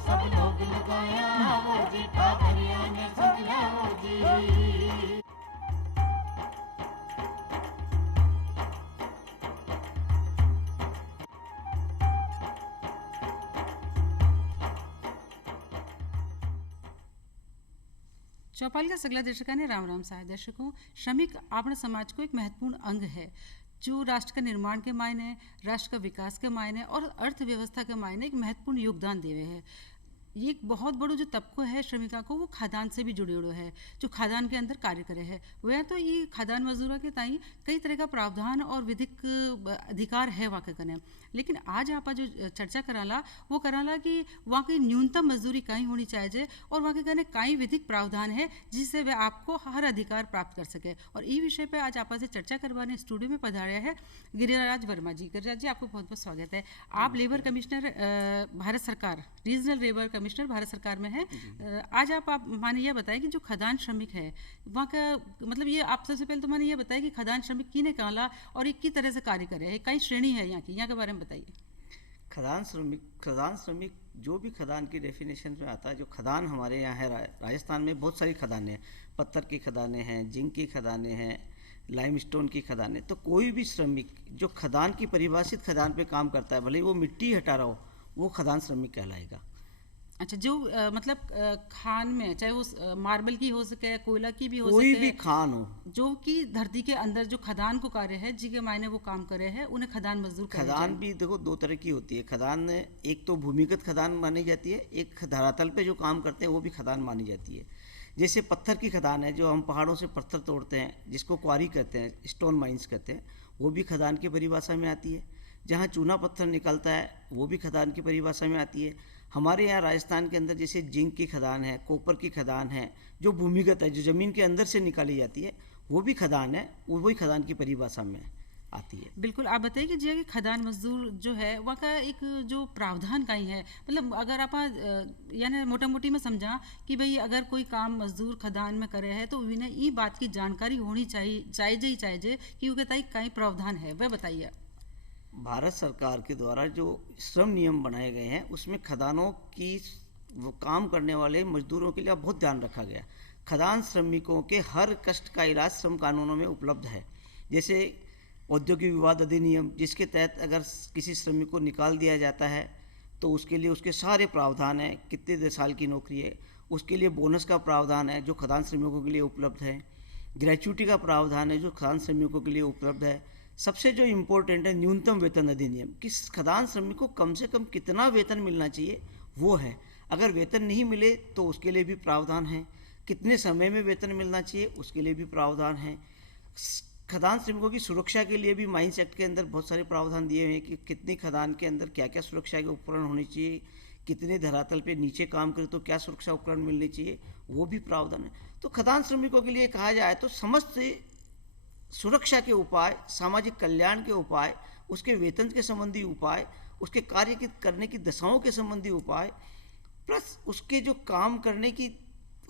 सब लोग लगाया वो जी, ठाकरिया ने समझा वो जी। चौपाल का सगला दर्शकाने राम राम सहाय दर्शकों। श्रमिक आपણા समाज को एक महत्वपूर्ण अंग है जो राष्ट्र का निर्माण के मायने, राष्ट्र का विकास के मायने और अर्थव्यवस्था के मायने एक महत्वपूर्ण योगदान देवे है। ये एक बहुत बड़ो जो तबको है श्रमिका को, वो खादान से भी जुड़े हुए है, जो खादान के अंदर कार्य करे है। वह तो ये खादान मजदूरों के ताई कई तरह का प्रावधान और विधिक अधिकार है वहाँ के कने। लेकिन आज आप जो चर्चा कराला वो कराला कि वहाँ की न्यूनतम मजदूरी कहीं होनी चाहिए और वहाँ के कने कई विधिक प्रावधान है जिससे वह आपको हर अधिकार प्राप्त कर सके। और इस विषय पे आज आप से चर्चा करवाने स्टूडियो में पधारे है गिरिराज वर्मा जी। गिरिराज जी, आपको बहुत बहुत स्वागत है। आप लेबर कमिश्नर भारत सरकार, रीजनल लेबर कमिश्नर भारत सरकार में है। आज आप माने यह बताएं कि जो खदान श्रमिक है वहाँ का मतलब, ये आप सबसे पहले तो माने ये बताएं कि खदान श्रमिक किने कहला और ये किस तरह से कार्य करे है, कई श्रेणी है यहाँ की, यहाँ के बारे में बताइए। खदान श्रमिक जो भी खदान की डेफिनेशन में आता है, जो खदान हमारे यहाँ है राजस्थान में बहुत सारी खदानें हैं, पत्थर की खदानें हैं, जिंक की खदानें हैं, लाइमस्टोन की खदानें। तो कोई भी श्रमिक जो खदान की परिभाषित खदान पे काम करता है, भले ही वो मिट्टी हटा रहा हो, वो खदान श्रमिक कहलाएगा। अच्छा, जो मतलब खान में, चाहे वो मार्बल की हो सके, कोयला की भी हो कोई सके, भी खान हो, जो कि धरती के अंदर जो खदान को कार्य है जिसके मायने वो काम करे है, उन्हें खदान मजदूर कहे खदान जाए। भी देखो दो तरह की होती है। खदान एक तो भूमिगत खदान मानी जाती है, एक धरातल पे जो काम करते हैं वो भी खदान मानी जाती है। जैसे पत्थर की खदान है, जो हम पहाड़ों से पत्थर तोड़ते हैं, जिसको क्वारी कहते हैं, स्टोन माइंस कहते हैं, वो भी खदान की परिभाषा में आती है। जहाँ चूना पत्थर निकलता है वो भी खदान की परिभाषा में आती है। हमारे यहाँ राजस्थान के अंदर जैसे जिंक की खदान है, कॉपर की खदान है, जो भूमिगत है, जो ज़मीन के अंदर से निकाली जाती है, वो भी खदान है, वो भी खदान की परिभाषा में आती है। बिल्कुल, आप बताइए कि जी कि खदान मजदूर जो है वहाँ का एक जो प्रावधान का ही है, मतलब अगर आप यानी मोटा मोटी में समझा कि भाई अगर कोई काम मजदूर खदान में करे है तो उन्हें ये बात की जानकारी होनी चाहिए कि वो कहीं कहीं प्रावधान है, वह बताइए। भारत सरकार के द्वारा जो श्रम नियम बनाए गए हैं उसमें खदानों की वो काम करने वाले मजदूरों के लिए बहुत ध्यान रखा गया। खदान श्रमिकों के हर कष्ट का इलाज श्रम कानूनों में उपलब्ध है। जैसे औद्योगिक विवाद अधिनियम, जिसके तहत अगर किसी श्रमिक को निकाल दिया जाता है तो उसके लिए उसके सारे प्रावधान हैं। कितने साल की नौकरी है, उसके लिए बोनस का प्रावधान है जो खदान श्रमिकों के लिए उपलब्ध है। ग्रेच्युटी का प्रावधान है जो खदान श्रमिकों के लिए उपलब्ध है। सबसे जो इम्पोर्टेंट है न्यूनतम वेतन अधिनियम, कि खदान श्रमिक को कम से कम कितना वेतन मिलना चाहिए वो है। अगर वेतन नहीं मिले तो उसके लिए भी प्रावधान है। कितने समय में वेतन मिलना चाहिए उसके लिए भी प्रावधान है। खदान श्रमिकों की सुरक्षा के लिए भी माइंस एक्ट के अंदर बहुत सारे प्रावधान दिए हुए हैं कि कितनी खदान के अंदर क्या क्या सुरक्षा के उपकरण होने चाहिए, कितने धरातल पे नीचे काम करे तो क्या सुरक्षा उपकरण मिलने चाहिए, वो भी प्रावधान है। तो खदान श्रमिकों के लिए कहा जाए तो समस्त सुरक्षा के उपाय, सामाजिक कल्याण के उपाय, उसके वेतन के संबंधी उपाय, उसके कार्य की करने की दशाओं के संबंधी उपाय, प्लस उसके जो काम करने की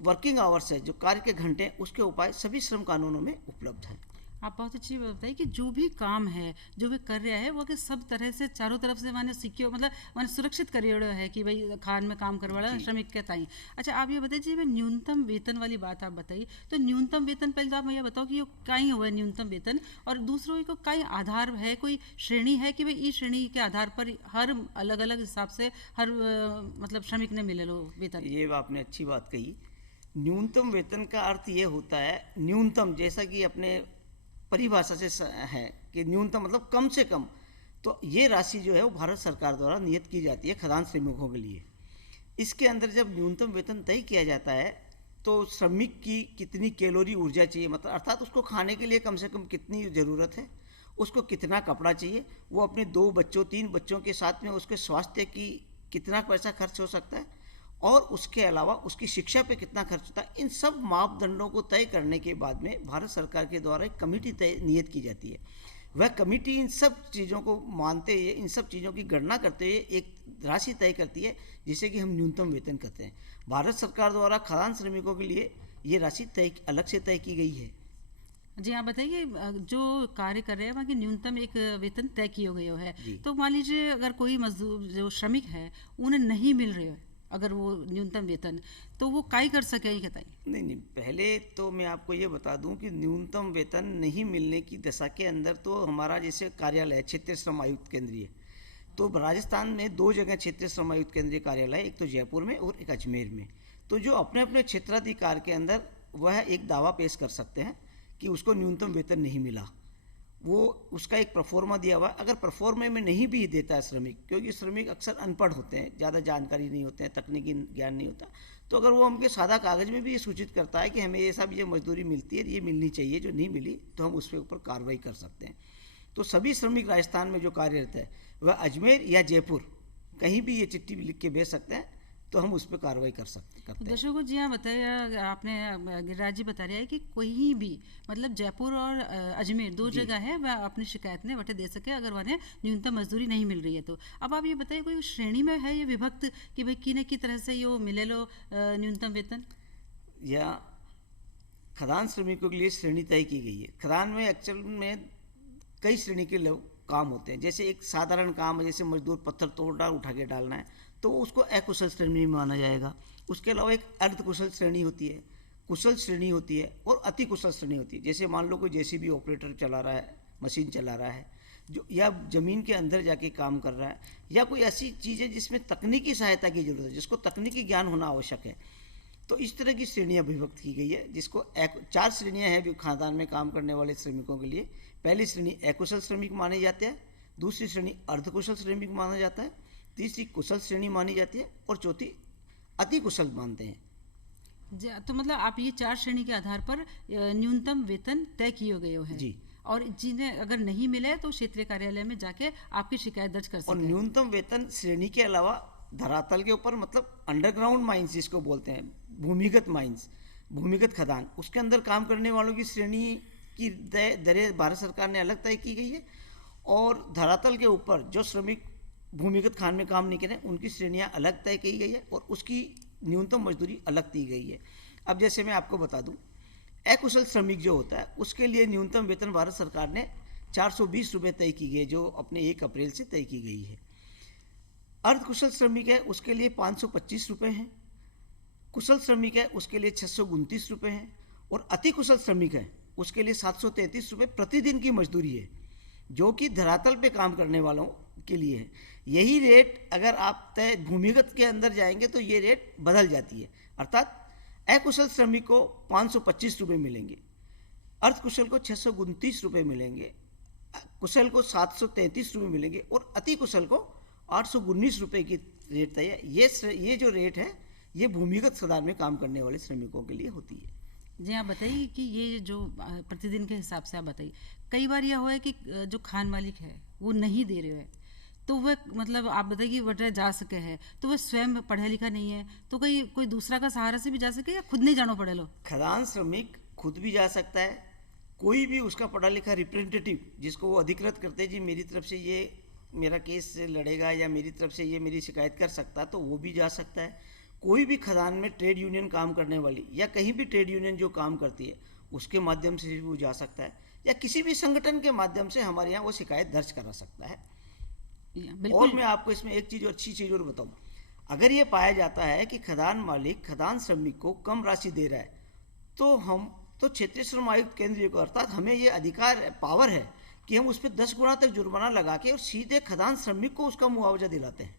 वर्किंग आवर्स है, जो कार्य के घंटे, उसके उपाय सभी श्रम कानूनों में उपलब्ध हैं। आप बहुत अच्छी बात बताइए कि जो भी काम है जो वे कर रहा है वो कि सब तरह से चारों तरफ से माने सिक्योर, मतलब माने सुरक्षित करिए है कि भाई खान में काम करने वाला श्रमिक के ताई। अच्छा, आप ये बताइए जी, न्यूनतम वेतन वाली बात आप बताइए, तो न्यूनतम वेतन पहले तो आप मुझे बताओ कि कहीं हुआ है न्यूनतम वेतन, और दूसरों को कहीं आधार है, कोई श्रेणी है कि भाई इस श्रेणी के आधार पर हर अलग अलग हिसाब से हर मतलब श्रमिक ने मिले लो वेतन। ये आपने अच्छी बात कही। न्यूनतम वेतन का अर्थ ये होता है, न्यूनतम जैसा कि अपने परिभाषा से है कि न्यूनतम मतलब कम से कम, तो ये राशि जो है वो भारत सरकार द्वारा नियत की जाती है खदान श्रमिकों के लिए। इसके अंदर जब न्यूनतम वेतन तय किया जाता है तो श्रमिक की कितनी कैलोरी ऊर्जा चाहिए, मतलब अर्थात उसको खाने के लिए कम से कम कितनी ज़रूरत है, उसको कितना कपड़ा चाहिए, वो अपने 2 बच्चों 3 बच्चों के साथ में उसके स्वास्थ्य की कितना पैसा खर्च हो सकता है, और उसके अलावा उसकी शिक्षा पे कितना खर्च होता है, इन सब मापदंडों को तय करने के बाद में भारत सरकार के द्वारा एक कमेटी नियत की जाती है। वह कमेटी इन सब चीज़ों को मानते हुए, इन सब चीज़ों की गणना करते हुए एक राशि तय करती है जिसे कि हम न्यूनतम वेतन कहते हैं। भारत सरकार द्वारा खदान श्रमिकों के लिए ये राशि अलग से तय की गई है। जी, आप बताइए जो कार्य कर रहे हैं वहाँ की न्यूनतम एक वेतन तय किया गया है, तो मान लीजिए अगर कोई मजदूर जो श्रमिक है उन्हें नहीं मिल रहे है अगर वो न्यूनतम वेतन, तो वो काई कर सके ही बताइए। नहीं नहीं, पहले तो मैं आपको ये बता दूं कि न्यूनतम वेतन नहीं मिलने की दशा के अंदर तो हमारा जैसे कार्यालय है क्षेत्रीय श्रम आयुक्त केंद्रीय, तो राजस्थान में 2 जगह क्षेत्रीय श्रम आयुक्त केंद्रीय कार्यालय, एक तो जयपुर में और एक अजमेर में। तो जो अपने अपने क्षेत्राधिकार के अंदर वह एक दावा पेश कर सकते हैं कि उसको न्यूनतम वेतन नहीं मिला, वो उसका एक प्रोफोर्मा दिया हुआ है। अगर प्रोफोर्मे में नहीं भी देता है श्रमिक, क्योंकि श्रमिक अक्सर अनपढ़ होते हैं, ज़्यादा जानकारी नहीं होते हैं, तकनीकी ज्ञान नहीं होता, तो अगर वो हमके सादा कागज़ में भी ये सूचित करता है कि हमें ये सब ये मजदूरी मिलती है, ये मिलनी चाहिए, जो नहीं मिली तो हम उसके ऊपर कार्रवाई कर सकते हैं। तो सभी श्रमिक राजस्थान में जो कार्यरत है वह अजमेर या जयपुर कहीं भी ये चिट्ठी लिख के भेज सकते हैं, तो हम उस पर कार्रवाई करते हैं। दर्शकों जी, हाँ बताइए, आपने गिरिराज जी बता रहा है कि कहीं भी मतलब जयपुर और अजमेर 2 जगह है वह अपनी शिकायत ने वटे दे सके अगर उन्हें न्यूनतम मजदूरी नहीं मिल रही है तो। अब आप ये बताइए, कोई श्रेणी में है ये विभक्त कि भाई किने की तरह से यो मिले लो न्यूनतम वेतन, या खदान श्रमिकों के लिए श्रेणी तय की गई है? खदान में एक्चुअल में कई श्रेणी के लोग काम होते हैं। जैसे एक साधारण काम है, जैसे मजदूर पत्थर तोड़ उठा के डालना है, तो उसको अकुशल श्रेणी में माना जाएगा। उसके अलावा एक अर्ध कुशल श्रेणी होती है, कुशल श्रेणी होती है और अति कुशल श्रेणी होती है। जैसे मान लो कोई जेसीबी ऑपरेटर चला रहा है, मशीन चला रहा है, जो या ज़मीन के अंदर जाके काम कर रहा है, या कोई ऐसी चीज़ है जिसमें तकनीकी सहायता की जरूरत है, जिसको तकनीकी ज्ञान होना आवश्यक है, तो इस तरह की श्रेणियाँ विभक्त की गई है। जिसको 4 श्रेणियाँ हैं खानदान में काम करने वाले श्रमिकों के लिए। पहली श्रेणी अकुशल श्रमिक माने जाते हैं, दूसरी श्रेणी अर्धकुशल श्रमिक माना जाता है, तीसरी कुशल श्रेणी मानी जाती है और चौथी अति कुशल मानते हैं। तो मतलब आप ये 4 श्रेणी के आधार पर न्यूनतम वेतन तय किए गए हैं जी। और जिन्हें अगर नहीं मिले तो क्षेत्रीय कार्यालय में जाके आपकी शिकायत दर्ज कर सकते और हैं। न्यूनतम वेतन श्रेणी के अलावा धरातल के ऊपर, मतलब अंडरग्राउंड माइंस जिसको बोलते हैं, भूमिगत माइंस, भूमिगत खदान, उसके अंदर काम करने वालों की श्रेणी की दरें भारत सरकार ने अलग तय की गई है। और धरातल के ऊपर जो श्रमिक भूमिगत खान में काम नहीं करें उनकी श्रेणियाँ अलग तय की गई है और उसकी न्यूनतम मजदूरी अलग दी गई है। अब जैसे मैं आपको बता दूं, अकुशल श्रमिक जो होता है उसके लिए न्यूनतम वेतन भारत सरकार ने 420 रुपये तय की गई है, जो अपने 1 अप्रैल से तय की गई है। अर्धकुशल श्रमिक है उसके लिए 525 रुपये हैं, कुशल श्रमिक है उसके लिए 629 रुपये हैं, और अति कुशल श्रमिक है उसके लिए 733 रुपये प्रतिदिन की मजदूरी है, जो कि धरातल पे काम करने वालों के लिए है। यही रेट अगर आप तय भूमिगत के अंदर जाएंगे तो ये रेट बदल जाती है, अर्थात अकुशल श्रमिक को 525 रुपये मिलेंगे, अर्धकुशल को 629 रुपये मिलेंगे, कुशल को 733 रुपये मिलेंगे और अति कुशल को 819 रुपये की रेट तय है। ये जो रेट है ये भूमिगत खदान में काम करने वाले श्रमिकों के लिए होती है। जी, आप बताइए कि ये जो प्रतिदिन के हिसाब से आप बताइए, कई बार यह हुआ है कि जो खान मालिक है वो नहीं दे रहे है, तो वह मतलब आप बताइए कि वह जा सके है तो वह स्वयं पढ़ा लिखा नहीं है, तो कोई दूसरा का सहारा से भी जा सके या खुद नहीं जाना पड़े लो? खदान श्रमिक खुद भी जा सकता है, कोई भी उसका पढ़ा लिखा रिप्रेजेंटेटिव जिसको वो अधिकृत करते हैं, जी मेरी तरफ से ये मेरा केस लड़ेगा या मेरी तरफ से ये मेरी शिकायत कर सकता है, तो वो भी जा सकता है। कोई भी खदान में ट्रेड यूनियन काम करने वाली या कहीं भी ट्रेड यूनियन जो काम करती है उसके माध्यम से भी वो जा सकता है, या किसी भी संगठन के माध्यम से हमारे यहाँ वो शिकायत दर्ज करा सकता है। और मैं आपको इसमें एक चीज़ अच्छी चीज़ और बताऊँ, अगर ये पाया जाता है कि खदान मालिक खदान श्रमिक को कम राशि दे रहा है, तो क्षेत्रीय श्रम आयुक्त केंद्रीय को, अर्थात हमें ये अधिकार पावर है कि हम उस पर 10 गुना तक जुर्माना लगा के और सीधे खदान श्रमिक को उसका मुआवजा दिलाते हैं।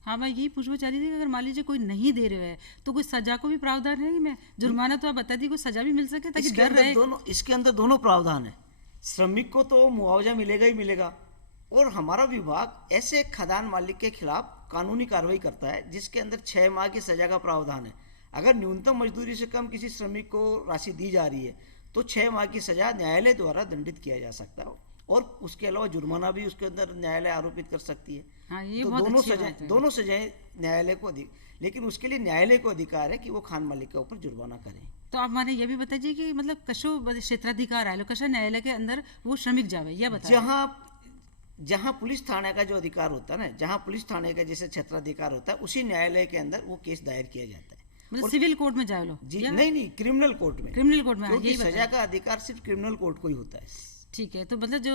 हाँ, मैं यही पूछना चाह रही थी कि अगर मान लीजिए कोई नहीं दे रहे है तो कोई सजा को भी प्रावधान है? मैं जुर्माना तो आप बता दी, कोई सजा भी मिल सके ताकि डर रहे। इसके अंदर दोनों प्रावधान है। श्रमिक को तो मुआवजा मिलेगा ही मिलेगा, और हमारा विभाग ऐसे खदान मालिक के खिलाफ कानूनी कार्रवाई करता है जिसके अंदर 6 माह की सजा का प्रावधान है। अगर न्यूनतम मजदूरी से कम किसी श्रमिक को राशि दी जा रही है तो 6 माह की सजा न्यायालय द्वारा दंडित किया जा सकता है, और उसके अलावा जुर्माना भी उसके अंदर न्यायालय आरोपित कर सकती है। हाँ, ये तो बहुत दोनों सजाएं न्यायालय को लेकिन उसके लिए न्यायालय को अधिकार है कि वो खान मालिक के ऊपर जुर्माना करें। तो आप माने ये भी बताइए कि मतलब कशो क्षेत्राधिकार आए कशा न्यायालय के अंदर वो श्रमिक जावे, यह बताइए। जहाँ पुलिस थाने का जो अधिकार होता है ना, जहाँ पुलिस थाने का जैसे क्षेत्राधिकार होता है, उसी न्यायालय के अंदर वो केस दायर किया जाता है। मतलब सिविल कोर्ट में जाए लो? जी नहीं, क्रिमिनल कोर्ट में। क्रिमिनल कोर्ट में क्योंकि सजा का अधिकार सिर्फ क्रिमिनल कोर्ट को ही होता है। ठीक है, तो मतलब जो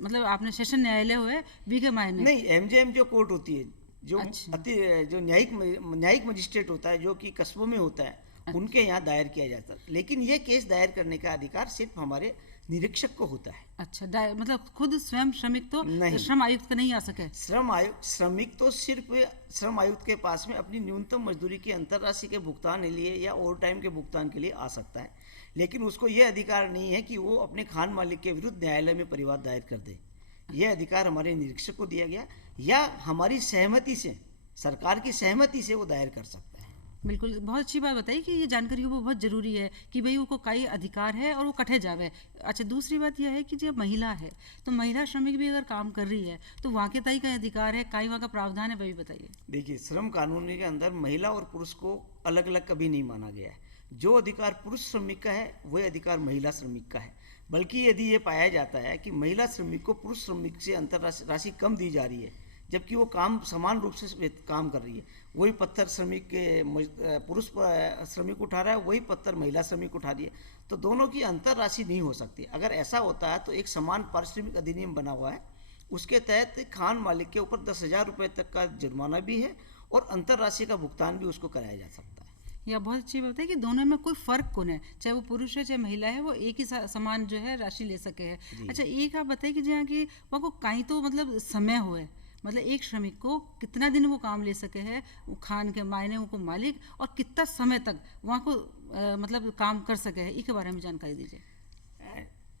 मतलब आपने सेशन न्यायालय हुए वी के मायने नहीं, एमजेएम जो कोर्ट होती है, जो अच्छा। जो न्यायिक मजिस्ट्रेट होता है, जो कि कस्बों में होता है, उनके यहाँ दायर किया जाता है। लेकिन ये केस दायर करने का अधिकार सिर्फ हमारे निरीक्षक को होता है। अच्छा, मतलब खुद स्वयं श्रमिक तो नहीं। श्रम आयुक्त का नहीं आ सके। श्रमिक तो सिर्फ श्रम आयुक्त के पास में अपनी न्यूनतम मजदूरी की अंतरराशि के भुगतान के लिए या ओवर टाइम के भुगतान के लिए आ सकता है, लेकिन उसको यह अधिकार नहीं है कि वो अपने खान मालिक के विरुद्ध न्यायालय में परिवाद दायर कर दे। यह अधिकार हमारे निरीक्षक को दिया गया, या हमारी सहमति से, सरकार की सहमति से वो दायर कर सकता है। बिल्कुल, बहुत अच्छी बात बताई कि ये जानकारी वो बहुत ज़रूरी है कि भाई वो कई अधिकार है और वो कटे जावे। अच्छा, दूसरी बात यह है कि जब महिला है तो महिला श्रमिक भी अगर काम कर रही है तो वहाँ के ताई का अधिकार है, काई वहाँ का प्रावधान है, वही बताइए। देखिए, श्रम कानून के अंदर महिला और पुरुष को अलग अलग कभी नहीं माना गया है। जो अधिकार पुरुष श्रमिक का है वही अधिकार महिला श्रमिक का है। बल्कि यदि ये पाया जाता है कि महिला श्रमिक को पुरुष श्रमिक से अंतरराशि कम दी जा रही है, जबकि वो काम समान रूप से काम कर रही है, वही पत्थर श्रमिक पुरुष श्रमिक उठा रहा है, वही पत्थर महिला श्रमिक उठा रही है, तो दोनों की अंतरराशि नहीं हो सकती। अगर ऐसा होता है तो एक समान पारिश्रमिक अधिनियम बना हुआ है, उसके तहत खान मालिक के ऊपर 10,000 रुपये तक का जुर्माना भी है और अंतरराशि का भुगतान भी उसको कराया जा सकता है। यह बहुत अच्छी बात है कि दोनों में कोई फर्क कौन है, चाहे वो पुरुष है चाहे महिला है, वो एक ही समान जो है राशि ले सके है। अच्छा, एक आप बताइए कि जहाँ की वहाँ को कहीं तो मतलब समय हुए, मतलब एक श्रमिक को कितना दिन वो काम ले सके है, वो खान के मायने उनको मालिक, और कितना समय तक वहाँ को मतलब काम कर सके है, इसके बारे में जानकारी दीजिए।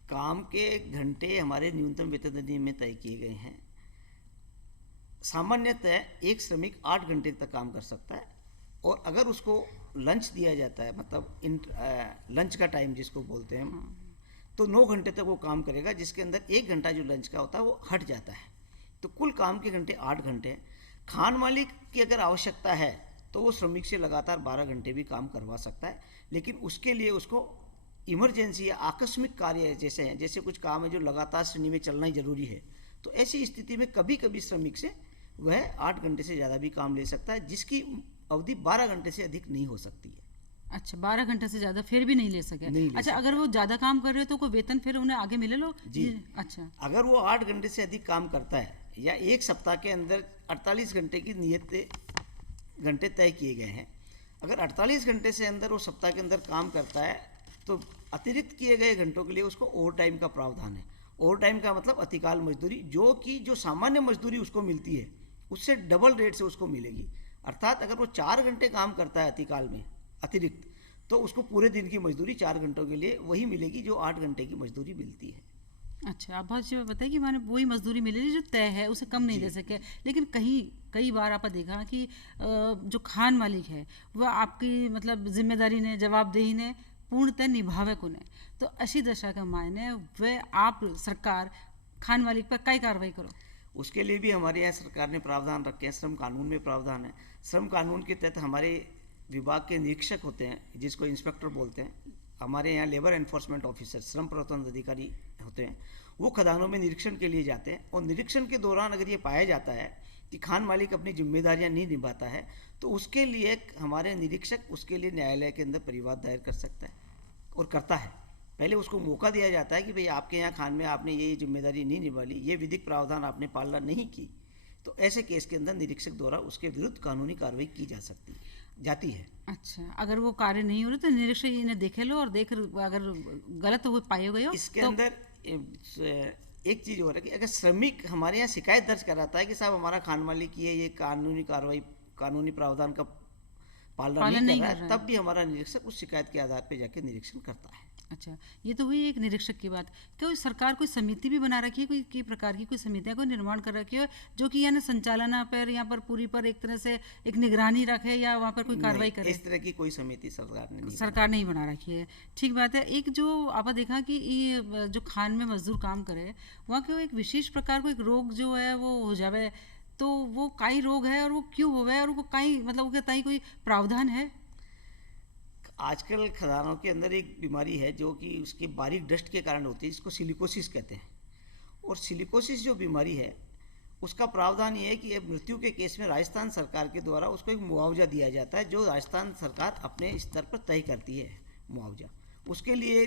काम के घंटे हमारे न्यूनतम वेतन अधिनियम में तय किए गए हैं। सामान्यतः एक श्रमिक 8 घंटे तक काम कर सकता है, और अगर उसको लंच दिया जाता है, मतलब लंच का टाइम जिसको बोलते हैं, तो 9 घंटे तक वो काम करेगा, जिसके अंदर 1 घंटा जो लंच का होता है वो हट जाता है। तो कुल काम के घंटे 8 घंटे हैं। खान मालिक की अगर आवश्यकता है तो वो श्रमिक से लगातार 12 घंटे भी काम करवा सकता है, लेकिन उसके लिए उसको इमरजेंसी या आकस्मिक कार्य जैसे हैं, जैसे कुछ काम है जो लगातार श्रेणी में चलना ही जरूरी है, तो ऐसी स्थिति में कभी कभी श्रमिक से वह 8 घंटे से ज़्यादा भी काम ले सकता है, जिसकी अवधि 12 घंटे से अधिक नहीं हो सकती है। अच्छा, 12 घंटे से ज़्यादा फिर भी नहीं ले सके। अच्छा, अगर वो ज़्यादा काम कर रहे हो तो कोई वेतन फिर उन्हें आगे मिले लो जी। अच्छा, अगर वो 8 घंटे से अधिक काम करता है या एक सप्ताह के अंदर 48 घंटे की नियत घंटे तय किए गए हैं, अगर 48 घंटे से अंदर वो सप्ताह के अंदर काम करता है तो अतिरिक्त किए गए घंटों के लिए उसको ओवर टाइम का प्रावधान है। ओवर टाइम का मतलब अतिकाल मजदूरी, जो कि जो सामान्य मजदूरी उसको मिलती है उससे डबल रेट से उसको मिलेगी। अर्थात अगर वो 4 घंटे काम करता है अतिकाल में अतिरिक्त, तो उसको पूरे दिन की मजदूरी 4 घंटों के लिए वही मिलेगी जो 8 घंटे की मजदूरी मिलती है। अच्छा, आप बहुत अच्छी बात बताइए कि मैंने वही मजदूरी मिलेगी जो तय है, उसे कम नहीं दे सके। लेकिन कई बार आपने देखा कि जो खान मालिक है वह आपकी मतलब जिम्मेदारी ने, जवाबदेही ने पूर्णतः निभावे को ने, तो अशी दशा के मायने वह आप सरकार खान मालिक पर कई कार्रवाई करो। उसके लिए भी हमारे यहाँ सरकार ने प्रावधान रखे हैं, श्रम कानून में प्रावधान है। श्रम कानून के तहत हमारे विभाग के निरीक्षक होते हैं, जिसको इंस्पेक्टर बोलते हैं, हमारे यहाँ लेबर एनफोर्समेंट ऑफिसर, श्रम प्रवर्तन अधिकारी होते हैं, वो खदानों में निरीक्षण के लिए जाते हैं, और निरीक्षण के दौरान अगर ये पाया जाता है कि खान मालिक अपनी जिम्मेदारियां नहीं निभाता है, तो उसके लिए हमारे निरीक्षक उसके लिए न्यायालय के अंदर परिवाद दायर कर सकता है और करता है। पहले उसको मौका दिया जाता है कि भाई आपके यहाँ खान में आपने ये जिम्मेदारी नहीं निभाई, ये विधिक प्रावधान आपने पालना नहीं की, तो ऐसे केस के अंदर निरीक्षक द्वारा उसके विरुद्ध कानूनी कार्रवाई की जाती है। अच्छा, अगर वो कार्य नहीं हो रहे तो निरीक्षक इन्हें देखे लो, और देख अगर गलत हो पाए गए हो इसके तो अंदर एक चीज़ हो रहा है कि अगर श्रमिक हमारे यहाँ शिकायत दर्ज कराता है कि साहब हमारा खान मालिक ये कानूनी कार्रवाई, कानूनी प्रावधान का पालना नहीं कर रहा है, तब भी हमारा निरीक्षक उस शिकायत के आधार पर जाके निरीक्षण करता है। अच्छा, ये तो हुई एक निरीक्षक की बात। क्या सरकार कोई समिति भी बना रखी है, कोई की प्रकार की कोई समितियां को निर्माण कर रखी है जो कि यानी संचालन पर यहाँ पर पूरी पर एक तरह से एक निगरानी रखे या वहाँ पर कोई कार्रवाई करे? इस तरह की कोई समिति सरकार नहीं बना रखी है। ठीक बात है। एक जो आपने देखा कि ये जो खान में मजदूर काम करे, वहाँ के एक विशेष प्रकार को एक रोग जो है वो हो जावे, तो वो काई रोग है और वो क्यों हो गया, और वो काई मतलब ताई कोई प्रावधान है? आजकल खदानों के अंदर एक बीमारी है जो कि उसके बारीक डस्ट के कारण होती है, जिसको सिलिकोसिस कहते हैं। और सिलिकोसिस जो बीमारी है उसका प्रावधान ये है कि मृत्यु के केस में राजस्थान सरकार के द्वारा उसको एक मुआवजा दिया जाता है, जो राजस्थान सरकार अपने स्तर पर तय करती है मुआवजा। उसके लिए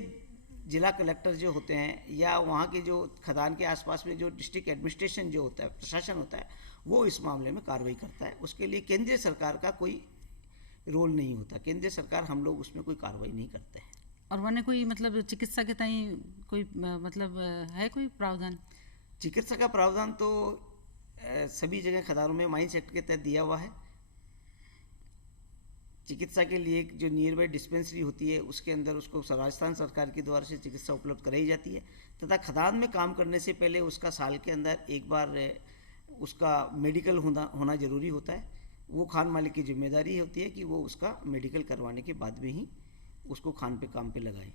जिला कलेक्टर जो होते हैं या वहाँ के जो खदान के आसपास में जो डिस्ट्रिक्ट एडमिनिस्ट्रेशन जो होता है, प्रशासन होता है, वो इस मामले में कार्रवाई करता है। उसके लिए केंद्रीय सरकार का कोई रोल नहीं होता। केंद्रीय सरकार, हम लोग उसमें कोई कार्रवाई नहीं करते हैं। और वने कोई मतलब चिकित्सा के ताई कोई मतलब है कोई प्रावधान? चिकित्सा का प्रावधान तो सभी जगह खदानों में माइंस एक्ट के तहत दिया हुआ है। चिकित्सा के लिए जो नियर बाई डिस्पेंसरी होती है उसके अंदर उसको राजस्थान सरकार के द्वारा से चिकित्सा उपलब्ध कराई जाती है, तथा खदान में काम करने से पहले उसका साल के अंदर एक बार उसका मेडिकल होना ज़रूरी होता है। वो खान मालिक की जिम्मेदारी होती है कि वो उसका मेडिकल करवाने के बाद में ही उसको खान पे काम पे लगाए।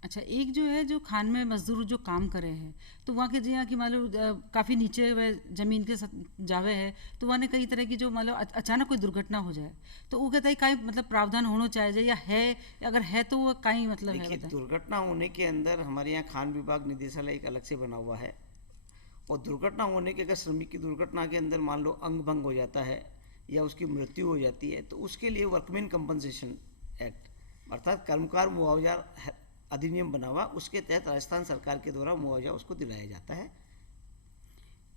अच्छा, एक जो है जो खान में मजदूर जो काम करे हैं तो वहाँ के जहाँ की मान लो काफ़ी नीचे वह ज़मीन के जावे है, तो वहाँ ने कई तरह की जो मान लो अचानक कोई दुर्घटना हो जाए तो वो कहता है काई मतलब प्रावधान होना चाहिए या है, अगर है तो वो काई मतलब है? देखिए, दुर्घटना होने के अंदर हमारे यहाँ खान विभाग निदेशालय एक अलग से बना हुआ है, और दुर्घटना होने के, अगर श्रमिक की दुर्घटना के अंदर मान लो अंग भंग हो जाता है या उसकी मृत्यु हो जाती है, तो उसके लिए वर्कमैन कंपनसेशन एक्ट अर्थात कर्मकार मुआवजा अधिनियम बना हुआ, उसके तहत राजस्थान सरकार के द्वारा मुआवजा उसको दिलाया जाता है।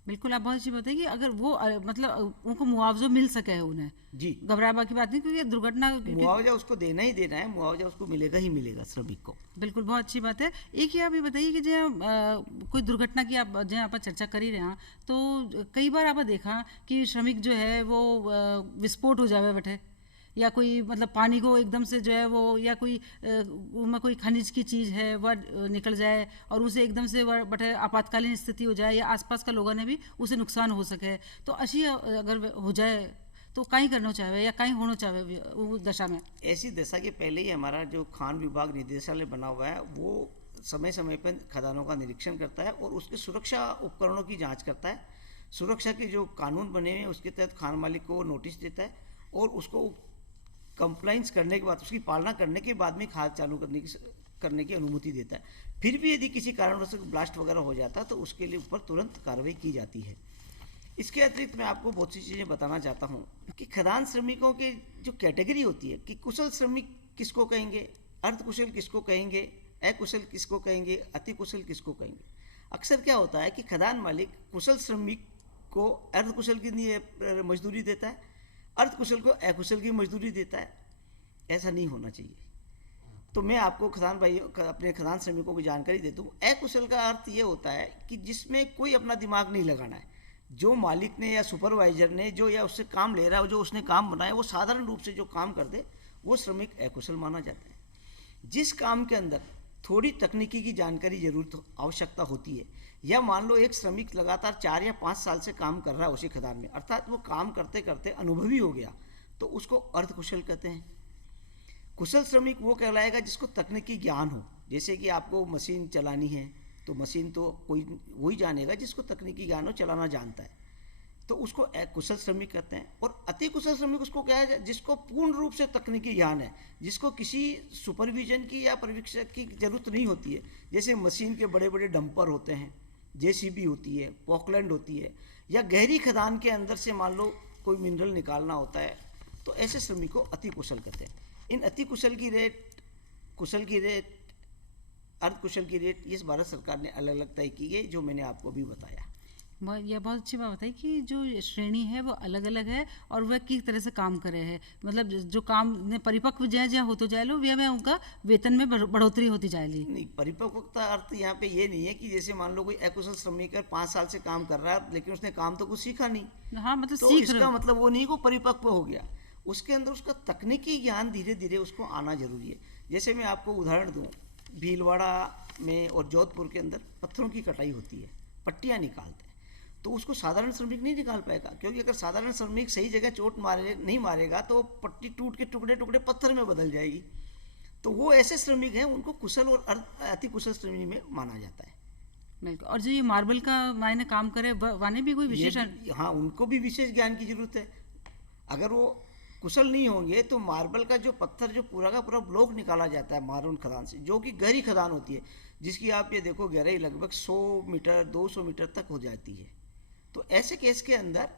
बिल्कुल, आप बहुत अच्छी बताइए कि अगर वो मतलब उनको मुआवजा मिल सके है उन्हें जी, घबराने की बात नहीं, क्योंकि दुर्घटना मुआवजा उसको देना ही देना है, मुआवजा उसको मिलेगा ही मिलेगा श्रमिक को। बिल्कुल, बहुत अच्छी बात है। एक ही आप ये बताइए कि जो कोई दुर्घटना की आप जहाँ आप चर्चा कर ही रहे हैं, तो कई बार आप देखा कि श्रमिक जो है वो विस्फोट हो जावे बैठे, या कोई मतलब पानी को एकदम से जो है वो, या कोई उनमें कोई खनिज की चीज़ है वह निकल जाए और उसे एकदम से वह बटे आपातकालीन स्थिति हो जाए, या आसपास का लोगों ने भी उसे नुकसान हो सके, तो अच्छी अगर हो जाए तो कहीं करना चाहे या कहीं होना चाहे उस दशा में? ऐसी दशा के पहले ही हमारा जो खान विभाग निदेशालय बना हुआ है वो समय समय पर खदानों का निरीक्षण करता है और उसके सुरक्षा उपकरणों की जाँच करता है। सुरक्षा के जो कानून बने हुए हैं उसके तहत खान मालिक को नोटिस देता है और उसको कंप्लाइंस करने के बाद, उसकी पालना करने के बाद में खाद चालू करने की अनुमति देता है। फिर भी यदि किसी कारणवश ब्लास्ट वगैरह हो जाता है तो उसके लिए ऊपर तुरंत कार्रवाई की जाती है। इसके अतिरिक्त मैं आपको बहुत सी चीज़ें बताना चाहता हूँ कि खदान श्रमिकों के जो कैटेगरी होती है कि कुशल श्रमिक किसको कहेंगे, अर्धकुशल किसको कहेंगे, अकुशल किसको कहेंगे, अति कुशल किसको कहेंगे। अक्सर क्या होता है कि खदान मालिक कुशल श्रमिक को अर्धकुशल की मजदूरी देता है, अर्धकुशल को अकुशल की मजदूरी देता है। ऐसा नहीं होना चाहिए। तो मैं आपको खदान भाइयों अपने खदान श्रमिकों की जानकारी देता हूँ। अकुशल का अर्थ ये होता है कि जिसमें कोई अपना दिमाग नहीं लगाना है, जो मालिक ने या सुपरवाइजर ने जो या उससे काम ले रहा है, जो उसने काम बनाया वो साधारण रूप से जो काम कर दे वो श्रमिक अकुशल माना जाता है। जिस काम के अंदर थोड़ी तकनीकी की जानकारी जरूरत आवश्यकता होती है, या मान लो एक श्रमिक लगातार 4 या 5 साल से काम कर रहा है उसी खदान में, अर्थात वो काम करते करते अनुभवी हो गया, तो उसको अर्धकुशल कहते हैं। कुशल श्रमिक वो कहलाएगा जिसको तकनीकी ज्ञान हो, जैसे कि आपको मशीन चलानी है तो मशीन तो कोई वही जानेगा जिसको तकनीकी ज्ञान हो, चलाना जानता है, तो उसको कुशल श्रमिक कहते हैं। और अति कुशल श्रमिक उसको क्या है, जिसको पूर्ण रूप से तकनीकी ज्ञान है, जिसको किसी सुपरविजन की या पर्यवेक्षक की जरूरत नहीं होती है। जैसे मशीन के बड़े बड़े डंपर होते हैं, जेसीबी होती है, पॉकलैंड होती है, या गहरी खदान के अंदर से मान लो कोई मिनरल निकालना होता है, तो ऐसे श्रमिक को अति कुशल कहते हैं। इन अति कुशल की रेट, कुशल की रेट, अर्धकुशल की रेट ये भारत सरकार ने अलग अलग तय की है, जो मैंने आपको अभी बताया। यह बहुत अच्छी बात बताई कि जो श्रेणी है वो अलग अलग है और वह किस तरह से काम करे है, मतलब जो काम ने परिपक्व जहाँ जहाँ होते जाए लो वह उनका वेतन में बढ़ोतरी होती जाएगी। नहीं, परिपक्वता अर्थ यहाँ पे ये नहीं है कि जैसे मान लो कोई अकुशल श्रमिक 5 साल से काम कर रहा है लेकिन उसने काम तो कुछ सीखा नहीं, हाँ मतलब तो इसका मतलब वो नहीं को परिपक्व हो गया। उसके अंदर उसका तकनीकी ज्ञान धीरे धीरे उसको आना जरूरी है। जैसे मैं आपको उदाहरण दूँ, भीलवाड़ा में और जोधपुर के अंदर पत्थरों की कटाई होती है, पट्टियाँ निकालते हैं, तो उसको साधारण श्रमिक नहीं निकाल पाएगा, क्योंकि अगर साधारण श्रमिक सही जगह चोट नहीं मारेगा तो पट्टी टूट के टुकड़े टुकड़े पत्थर में बदल जाएगी। तो वो ऐसे श्रमिक हैं, उनको कुशल और अति कुशल श्रमिक में माना जाता है। बिल्कुल। और जो ये मार्बल का मायने काम करे वाने भी कोई विशेष, हाँ, उनको भी विशेष ज्ञान की जरूरत है। अगर वो कुशल नहीं होंगे तो मार्बल का जो पत्थर जो पूरा का पूरा ब्लॉक निकाला जाता है मारून खदान से, जो कि गहरी खदान होती है, जिसकी आप ये देखो गहराई लगभग 100 मीटर 200 मीटर तक हो जाती है। तो ऐसे केस के अंदर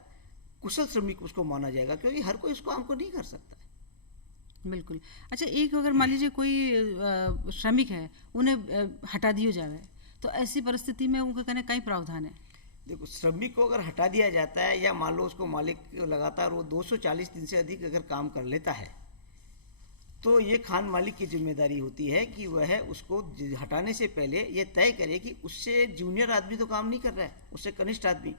कुशल श्रमिक उसको माना जाएगा, क्योंकि हर कोई उस काम को नहीं कर सकता है। बिल्कुल। अच्छा, एक अगर मान लीजिए कोई श्रमिक है, उन्हें हटा दिया जावे, तो ऐसी परिस्थिति में उनका कहने कई प्रावधान है। देखो, श्रमिक को अगर हटा दिया जाता है या मान लो उसको मालिक लगातार वो 240 दिन से अधिक अगर काम कर लेता है, तो ये खान मालिक की जिम्मेदारी होती है कि वह उसको हटाने से पहले ये तय करे कि उससे जूनियर आदमी तो काम नहीं कर रहा है, उससे कनिष्ठ आदमी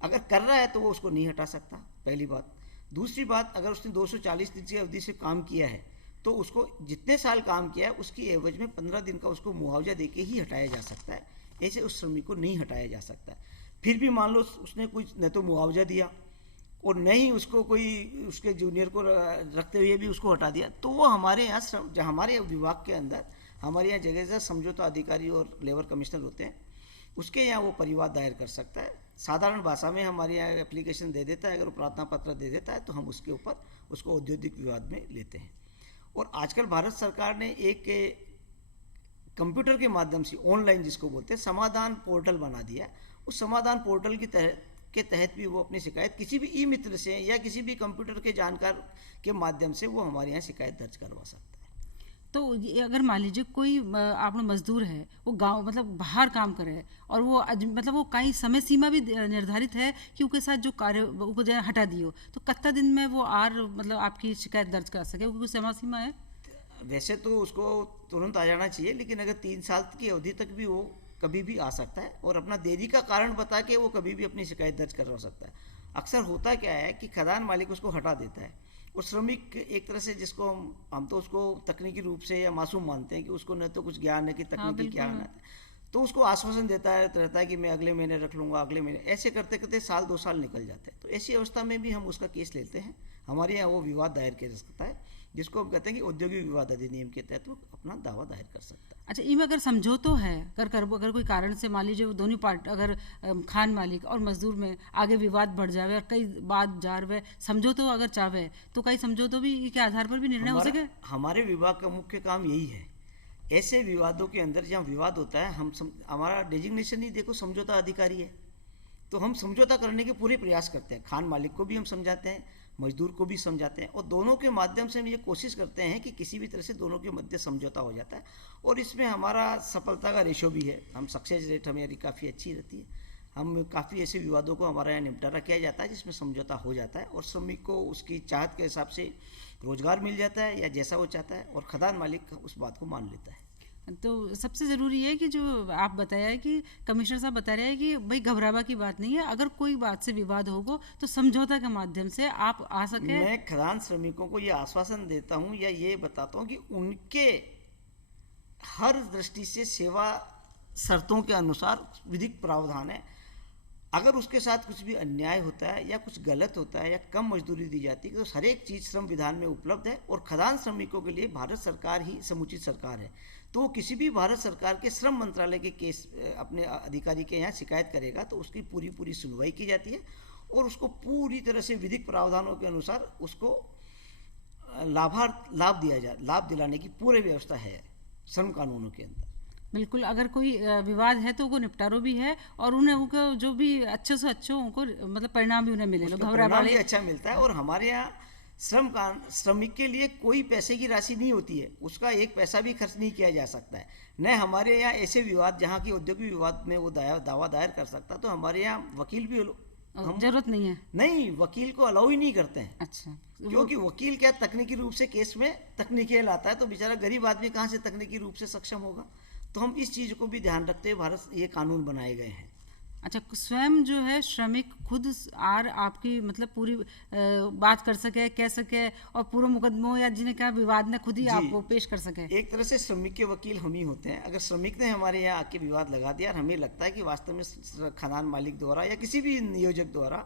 अगर कर रहा है तो वो उसको नहीं हटा सकता, पहली बात। दूसरी बात, अगर उसने 240 दिन की अवधि से काम किया है तो उसको जितने साल काम किया है उसकी एवज में 15 दिन का उसको मुआवजा देके ही हटाया जा सकता है, ऐसे उस श्रमिक को नहीं हटाया जा सकता है। फिर भी मान लो उसने कुछ न तो मुआवजा दिया और न ही उसको कोई उसके जूनियर को रखते हुए भी उसको हटा दिया, तो वो हमारे यहाँ हमारे विभाग के अंदर हमारे यहाँ जगह जगह समझौता अधिकारी और लेबर कमिश्नर होते हैं, उसके यहाँ वो परिवाद दायर कर सकता है। साधारण भाषा में हमारे यहाँ एप्लीकेशन दे देता है, अगर वो प्रार्थना पत्र दे देता है तो हम उसके ऊपर उसको औद्योगिक विवाद में लेते हैं। और आजकल भारत सरकार ने एक कंप्यूटर के माध्यम से ऑनलाइन जिसको बोलते हैं समाधान पोर्टल बना दिया है। उस समाधान पोर्टल के तहत भी वो अपनी शिकायत किसी भी ई मित्र से या किसी भी कंप्यूटर के जानकार के माध्यम से वो हमारे यहाँ शिकायत दर्ज करवा सकता है। तो अगर मान लीजिए कोई आप लोग मजदूर है, वो गांव मतलब बाहर काम करे और वो मतलब वो कई समय सीमा भी निर्धारित है कि उसके साथ जो कार्य उसको जो हटा दियो, तो कितना दिन में वो मतलब आपकी शिकायत दर्ज कर सके, क्योंकि समय सीमा है? वैसे तो उसको तुरंत आ जाना चाहिए, लेकिन अगर 3 साल की अवधि तक भी वो कभी भी आ सकता है और अपना देरी का कारण बता के वो कभी भी अपनी शिकायत दर्ज करवा सकता है। अक्सर होता क्या है कि खदान मालिक उसको हटा देता है और श्रमिक एक तरह से जिसको हम तो उसको तकनीकी रूप से या मासूम मानते हैं कि उसको न तो कुछ ज्ञान है कि तकनीकी ज्ञान है, तो उसको आश्वासन देता रहता है कि मैं अगले महीने रख लूँगा, अगले महीने, ऐसे करते करते साल 2 साल निकल जाते हैं। तो ऐसी अवस्था में भी हम उसका केस लेते हैं, हमारे यहाँ वो विवाद दायर किया जा सकता है, जिसको हम कहते हैं कि औद्योगिक विवाद अधिनियम के तहत वो अपना दावा दायर कर सकता है। अच्छा, इनमें अगर समझौतो है अगर कोई कारण से मान लीजिए दोनों पार्टी अगर खान मालिक और मजदूर में आगे विवाद बढ़ जावे और कई बात जार वे समझौतो अगर चाहे तो कई समझौतो भी के आधार पर भी निर्णय हो सके। हमारे विभाग का मुख्य काम यही है, ऐसे विवादों के अंदर जहाँ विवाद होता है हमारा डेजिग्नेशन ही देखो समझौता अधिकारी है, तो हम समझौता करने के पूरे प्रयास करते हैं। खान मालिक को भी हम समझाते हैं, मजदूर को भी समझाते हैं और दोनों के माध्यम से हम ये कोशिश करते हैं कि किसी भी तरह से दोनों के मध्य समझौता हो जाता है और इसमें हमारा सफलता का रेशो भी है, हम सक्सेस रेट हमारी काफ़ी अच्छी रहती है। हम काफ़ी ऐसे विवादों को हमारे यहाँ निपटारा किया जाता है जिसमें समझौता हो जाता है और श्रमिक को उसकी चाहत के हिसाब से रोजगार मिल जाता है या जैसा वो चाहता है और खदान मालिक उस बात को मान लेता है। तो सबसे ज़रूरी है कि जो आप बताया है कि कमिश्नर साहब बता रहे हैं कि भाई घबरावा की बात नहीं है, अगर कोई बात से विवाद होगा तो समझौता के माध्यम से आप आ सके। मैं खदान श्रमिकों को ये आश्वासन देता हूँ या ये बताता हूँ कि उनके हर दृष्टि से सेवा शर्तों के अनुसार विधिक प्रावधान है। अगर उसके साथ कुछ भी अन्याय होता है या कुछ गलत होता है या कम मजदूरी दी जाती है तो हर एक चीज़ श्रम विधान में उपलब्ध है और खदान श्रमिकों के लिए भारत सरकार ही समुचित सरकार है। तो किसी भी भारत सरकार के श्रम मंत्रालय के केस अपने अधिकारी के यहाँ शिकायत करेगा तो उसकी पूरी सुनवाई की जाती है और उसको पूरी तरह से विधिक प्रावधानों के अनुसार उसको लाभ दिलाने की पूरी व्यवस्था है श्रम कानूनों के अंदर। बिल्कुल, अगर कोई विवाद है तो उनको निपटारो भी है और उनको जो भी अच्छे से अच्छे उनको मतलब परिणाम भी उन्हें मिले, परिणाम भी अच्छा मिलता है। और हमारे यहाँ श्रमिक के लिए कोई पैसे की राशि नहीं होती है, उसका एक पैसा भी खर्च नहीं किया जा सकता है। न हमारे यहाँ ऐसे विवाद जहाँ की औद्योगिक विवाद में वो दावा दायर कर सकता, तो हमारे यहाँ वकील भी जरूरत नहीं है। नहीं, वकील को अलाउ ही नहीं करते हैं। अच्छा, क्योंकि वकील क्या तकनीकी रूप से केस में तकनीकी लाता है, तो बेचारा गरीब आदमी कहाँ से तकनीकी रूप से सक्षम होगा। तो हम इस चीज़ को भी ध्यान रखते हुए भारत ये कानून बनाए गए हैं। अच्छा, स्वयं जो है श्रमिक खुद आपकी मतलब पूरी बात कर सके, कह सके और पूरा मुकदमों या जिन्हें क्या विवाद ने खुद ही आपको पेश कर सके। एक तरह से श्रमिक के वकील हम ही होते हैं। अगर श्रमिक ने हमारे यहाँ आके विवाद लगा दिया और हमें लगता है कि वास्तव में खदान मालिक द्वारा या किसी भी नियोजक द्वारा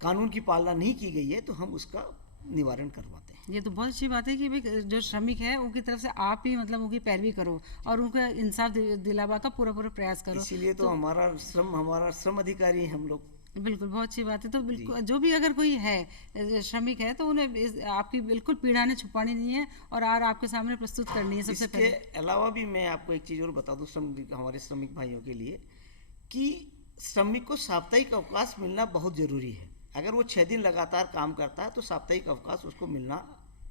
कानून की पालना नहीं की गई है तो हम उसका निवारण करवाते हैं। ये तो बहुत अच्छी बात है कि भाई जो श्रमिक है उनकी तरफ से आप ही मतलब उनकी पैरवी करो और उनका इंसाफ दिलावा का पूरा प्रयास करो। इसीलिए तो हमारा श्रम अधिकारी हम लोग। बिल्कुल, बहुत अच्छी बात है। तो बिल्कुल जो भी अगर कोई है श्रमिक है तो उन्हें आपकी बिल्कुल पीड़ा ने छुपानी नहीं है और आपके सामने प्रस्तुत करनी है। सबसे पहले इसके अलावा भी मैं आपको एक चीज़ और बता दूँ हमारे श्रमिक भाइयों के लिए कि श्रमिक को साप्ताहिक अवकाश मिलना बहुत ज़रूरी है। अगर वो 6 दिन लगातार काम करता है तो साप्ताहिक अवकाश उसको मिलना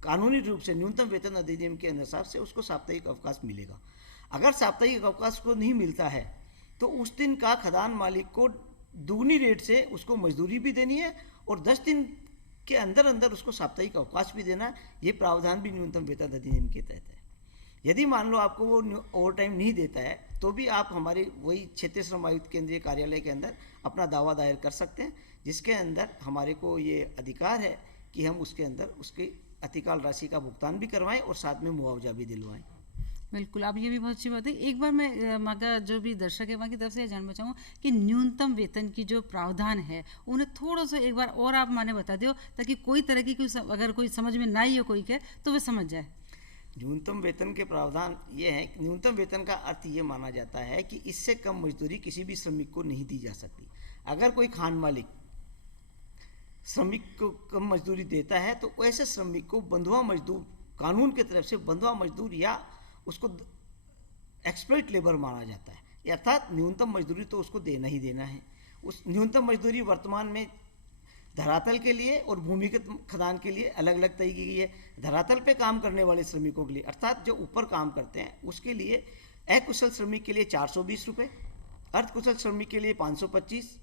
कानूनी रूप से न्यूनतम वेतन अधिनियम के अनुसार से उसको साप्ताहिक अवकाश मिलेगा। अगर साप्ताहिक अवकाश को नहीं मिलता है तो उस दिन का खदान मालिक को दुगनी रेट से उसको मजदूरी भी देनी है और 10 दिन के अंदर अंदर उसको साप्ताहिक अवकाश भी देना है। ये प्रावधान भी न्यूनतम वेतन अधिनियम के तहत है। यदि मान लो आपको वो ओवर टाइम नहीं देता है तो भी आप हमारी वही क्षेत्रीय श्रम आयुक्त केंद्रीय कार्यालय के अंदर अपना दावा दायर कर सकते हैं, जिसके अंदर हमारे को ये अधिकार है कि हम उसके अंदर उसकी अतिकाल राशि का भुगतान भी करवाएं और साथ में मुआवजा भी दिलवाएं। बिल्कुल, आप ये भी बहुत अच्छी बात है। एक बार मैं मगर जो भी दर्शक है वहाँ की तरफ से जानना चाहूँ कि न्यूनतम वेतन की जो प्रावधान है उन्हें थोड़ा सा एक बार और आप माने बता दो, ताकि कोई तरह की अगर कोई समझ में ना आई हो कोई के तो वे समझ जाए। न्यूनतम वेतन के प्रावधान ये है, न्यूनतम वेतन का अर्थ ये माना जाता है कि इससे कम मजदूरी किसी भी श्रमिक को नहीं दी जा सकती। अगर कोई खान मालिक श्रमिक को कम मजदूरी देता है तो ऐसे श्रमिक को बंधुआ मजदूर, कानून की तरफ से बंधुआ मजदूर या उसको एक्सप्लॉइट लेबर माना जाता है। अर्थात न्यूनतम मजदूरी तो उसको देना ही देना है। उस न्यूनतम मजदूरी वर्तमान में धरातल के लिए और भूमिगत खदान के लिए अलग अलग तय की गई है। धरातल पे काम करने वाले श्रमिकों के लिए, अर्थात जो ऊपर काम करते हैं, उसके लिए अकुशल श्रमिक के लिए 420 रुपये, अर्धकुशल श्रमिक के लिए 525,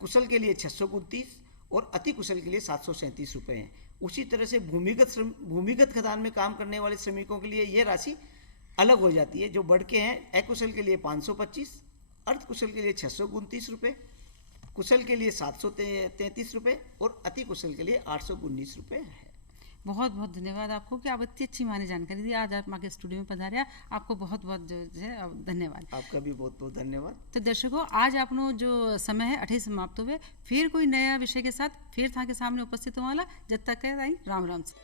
कुशल के लिए 629 और अति कुशल के लिए 737 रुपये हैं। उसी तरह से भूमिगत खदान में काम करने वाले श्रमिकों के लिए ये राशि अलग हो जाती है। जो बढ़ के हैं, अकुशल के लिए 525, अर्धकुशल के लिए 629 रुपये, कुशल के लिए 733 रुपये और अति कुशल के लिए 819 रुपये है। बहुत बहुत धन्यवाद आपको कि आप इतनी अच्छी माने जानकारी दी। आज आप के स्टूडियो में पधारे, आपको बहुत बहुत जो है धन्यवाद। आपका भी बहुत बहुत धन्यवाद। तो दर्शकों, आज आपनो जो समय है अठे समाप्त हुए, फिर कोई नया विषय के साथ फिर था के सामने उपस्थित होने वाला। जब तक है राम राम से।